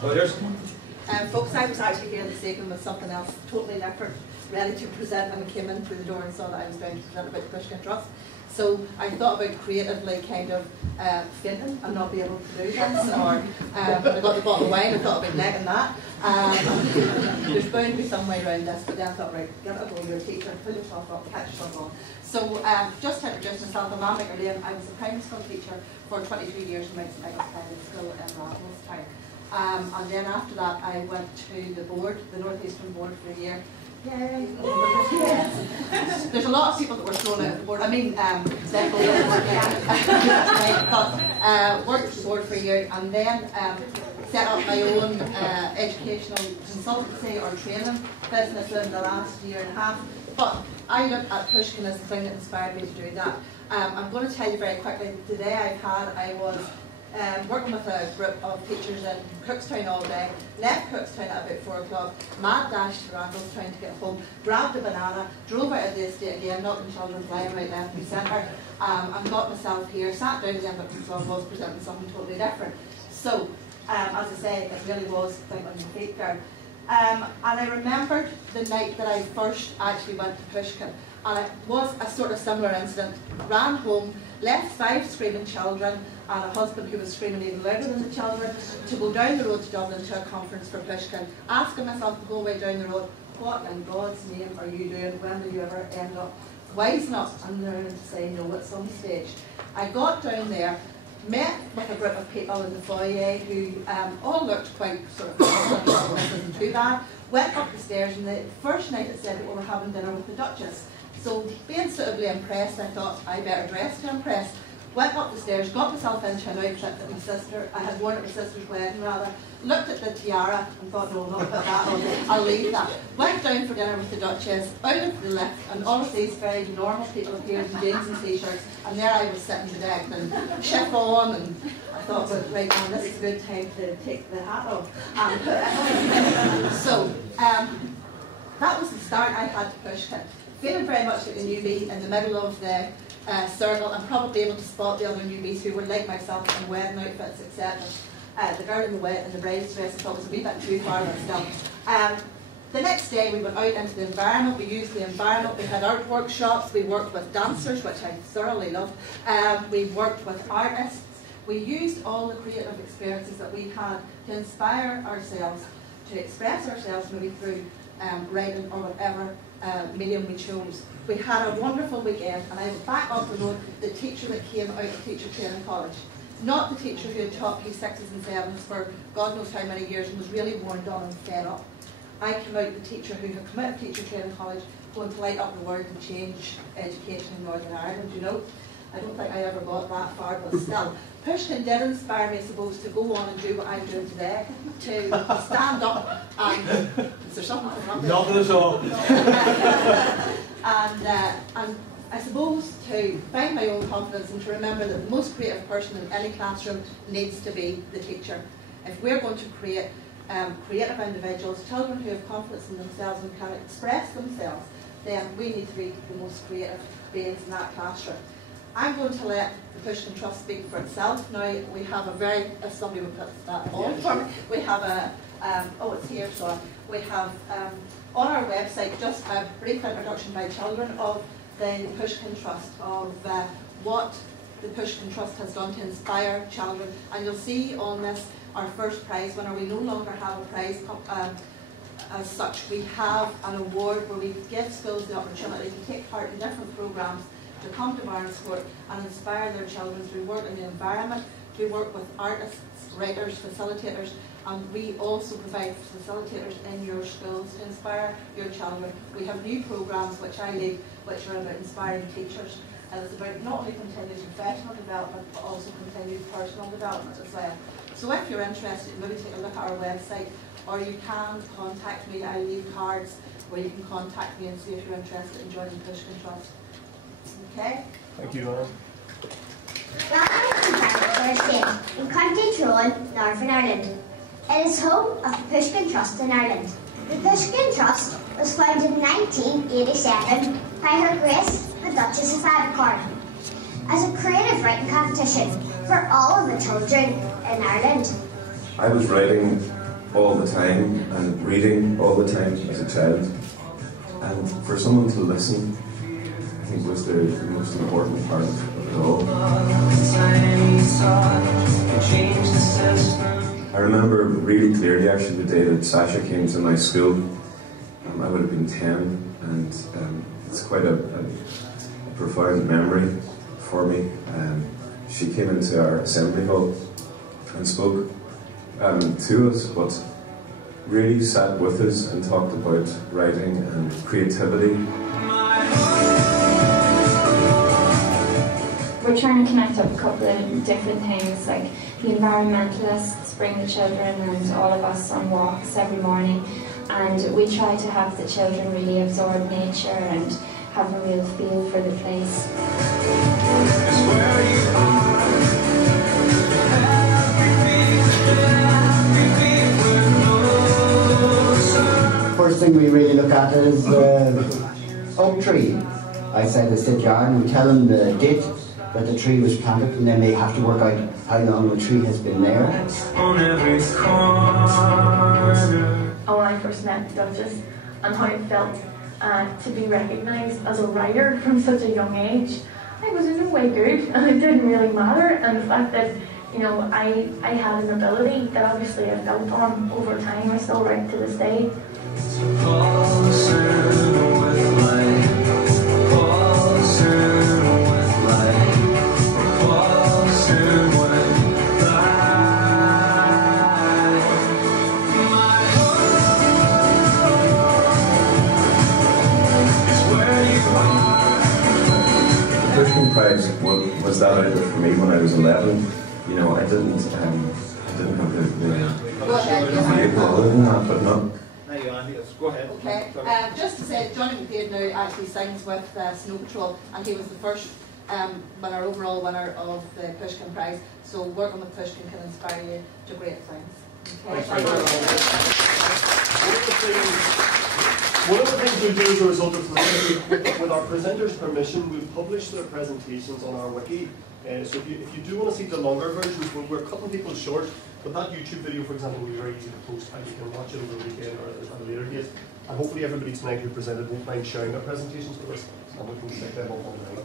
Folks, I was actually here this evening with something else totally different, ready to present, and I came in through the door and saw that I was going to present about the Pushkin Trust. So I thought about creatively kind of fainting and not be able to do this, or I got the bottle of wine, I thought about negging that. There's bound to be some way around this, but then I thought, right, give it a go, you're a teacher, pull yourself up, catch yourself on. So just to introduce myself, I'm McErlane. I was a primary school teacher for 22 years in Mount St Michael's Primary School in Rathmellstown. And then after that I went to the board, the North Eastern Board, for a year. Yay! There's a lot of people that were thrown out of the board. I mean, worked with the board for a year, and then set up my own educational consultancy or training business in the last year and a half. But I looked at Pushkin as the thing that inspired me to do that. I'm going to tell you very quickly. Today I was working with a group of teachers in Cookstown all day, left Cookstown at about 4 o'clock, mad dash to Rathmellstown to get home, grabbed a banana, drove out of the estate again, knocking children's lives right, left and centre, and got myself here, sat down again, but I was presenting something totally different. So, as I say, it really was think on your feet, girl. And I remembered the night that I first actually went to Pushkin, and it was a sort of similar incident. Ran home, left 5 screaming children and a husband who was screaming even louder than the children to go down the road to Dublin to a conference for Pushkin, asking myself the whole way down the road, what in God's name are you doing? When will you ever end up wising up and learning to say no at some stage? I got down there, met with a group of people in the foyer who all looked quite sort of, this isn't too bad, went up the stairs, and the first night it said that we were having dinner with the Duchess. So being suitably impressed, I thought I better dress to impress. Went up the stairs, got myself into an outfit that my sister, I had worn at my sister's wedding rather, looked at the tiara and thought, no, not about that, I'll leave that. Went down for dinner with the Duchess, out of the lift, and all of these very normal people appeared in jeans and t-shirts, and there I was sitting bedecked and chiffon, and I thought, well, right now, this is a good time to take the hat off and put it on. So, that was the start I had to Pushkin. Feeling very much like a newbie in the middle of the circle, and probably able to spot the other newbies who were like myself in wedding outfits, etc. The girl in the bride's dress I thought was a wee bit too far, but still. The next day we went out into the environment, we used the environment, we had art workshops, we worked with dancers, which I thoroughly loved, we worked with artists, we used all the creative experiences that we had to inspire ourselves, to express ourselves maybe through writing or whatever medium we chose. We had a wonderful weekend, and I was back up the road, the teacher that came out of Teacher Training College. Not the teacher who had taught P6s and 7s for God knows how many years and was really worn down and fed up. I came out the teacher who had come out of Teacher Training College going to light up the world and change education in Northern Ireland, you know. I don't think I ever got that far, but still. Pushkin did inspire me, I suppose, to go on and do what I'm doing today, to stand up and... Is there something coming up there? Nothing at all. And I suppose to find my own confidence and to remember that the most creative person in any classroom needs to be the teacher. If we're going to create creative individuals, children who have confidence in themselves and can express themselves, then we need to be the most creative beings in that classroom. I'm going to let the Pushkin Trust speak for itself. Now we have a very, if somebody would put that on for me, we have a, oh it's here, sorry. We have on our website just a brief introduction by children of the Pushkin Trust, of what the Pushkin Trust has done to inspire children. And you'll see on this our first prize winner. We no longer have a prize as such. We have an award where we give schools the opportunity to take part in different programmes, to come to Barnescourt and inspire their children through work in the environment, to work with artists, writers, facilitators, and we also provide facilitators in your schools to inspire your children. We have new programmes which I lead, which are about inspiring teachers, and it's about not only continued professional development but also continued personal development as well. So if you're interested, maybe take a look at our website, or you can contact me. I leave cards where you can contact me and see if you're interested in joining Pushkin Trust. Okay? Thank you, Anne. In County Tyrone, Northern Ireland. It is home of the Pushkin Trust in Ireland. The Pushkin Trust was founded in 1987 by Her Grace the Duchess of Abercorn as a creative writing competition for all of the children in Ireland. I was writing all the time and reading all the time as a child. And for someone to listen, I think was the most important part of it all. I remember really clearly actually the day that Sasha came to my school. I would have been 10, and it's quite a profound memory for me. She came into our assembly hall and spoke to us, but really sat with us and talked about writing and creativity. We're trying to connect up a couple of different things, like the environmentalists bring the children and all of us on walks every morning, and we try to have the children really absorb nature and have a real feel for the place. First thing we really look at is the oak tree. I said yarn, we tell them the date that the tree was planted, and then they have to work out how long the tree has been there. When I first met Duchess and how it felt to be recognised as a writer from such a young age, I was in no way good, and it didn't really matter. And the fact that, you know, I had an ability that obviously I've built on over time, I still write to this day. The Pushkin Prize was that outlet for me when I was 11. You know, I didn't have the vehicle other than that, but no. Go ahead. Okay, just to say, Johnny McErlane now actually sings with Snow Patrol, and he was the first overall winner of the Pushkin Prize. So working with Pushkin can inspire you to great things. Okay? Thanks very much. One of the things we'll do as a result of this, with our presenters' permission, we'll publish their presentations on our wiki. So if you do want to see the longer versions, we're cutting people short, but that YouTube video, for example, will be very easy to post, and you can watch it over the weekend or at a later date. And hopefully everybody tonight who presented won't mind sharing their presentations with us, and we can check them up online.